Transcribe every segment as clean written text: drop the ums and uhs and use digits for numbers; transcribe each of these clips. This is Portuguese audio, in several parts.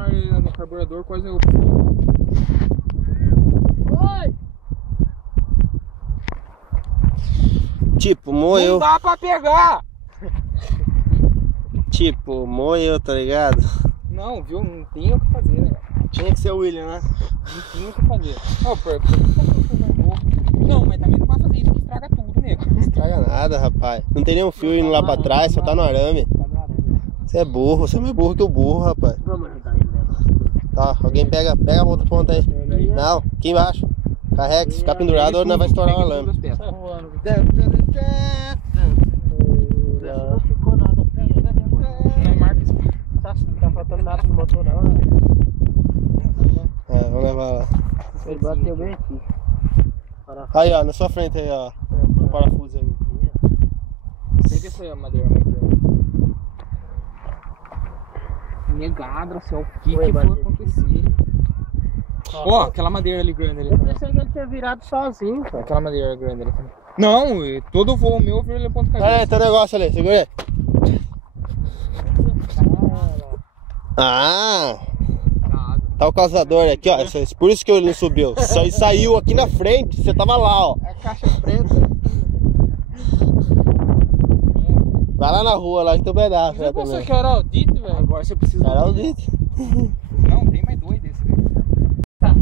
pressionar ele no carburador, quase eu... Oi! Tipo, moeu. Não dá pra pegar! Tipo, moeu, tá ligado? Não, viu? Não tem o que fazer, né? Tinha que ser o William, né? Não tem o que fazer. Não, mas também não vai fazer isso que estraga tudo, nego. Não estraga nada, rapaz. Não tem nenhum fio indo lá pra trás, só tá no arame. Você é burro, você é mais burro que o burro, rapaz. Vamos ajudar ele, né? Tá, alguém pega a outra ponta aí. Não, aqui embaixo. Carrega, se ficar pendurado, ou não vai estourar o arame. Sai voando. Não ficou nada aqui. Não marca isso. Tá faltando nada no motor, não. É, vamos levar lá. Ele bateu bem aqui. Aí, ó, na sua frente aí, ó. O parafuso aí. Pega essa madeira mais grande. Negado, o que foi acontecer? Ó, aquela madeira ali grande ali Eu também. pensei que ele tinha virado sozinho, cara. Aquela madeira grande ali também. Não, todo voo meu virou ele ponto Olha aí, cabeça. tem um negócio ali, segura aí. Ah! Tá o causador aqui, ó. Por isso que ele não subiu. Saiu aqui na frente, você tava lá, ó. É a caixa preta. Vai lá na rua, lá que tem um pedaço. Não é Lá você também. que era audito, velho? Agora você precisa. Era o dito. Não, tem mais dois desses aí. Tá,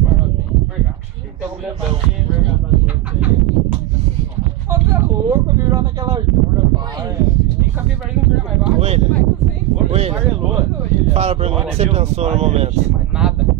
Ó, você é louco, virou naquela altura, pai. Tem capivara não vira mais baixo. William. Mas não sei. William, fala pra mim o que você pensou no momento. Nada.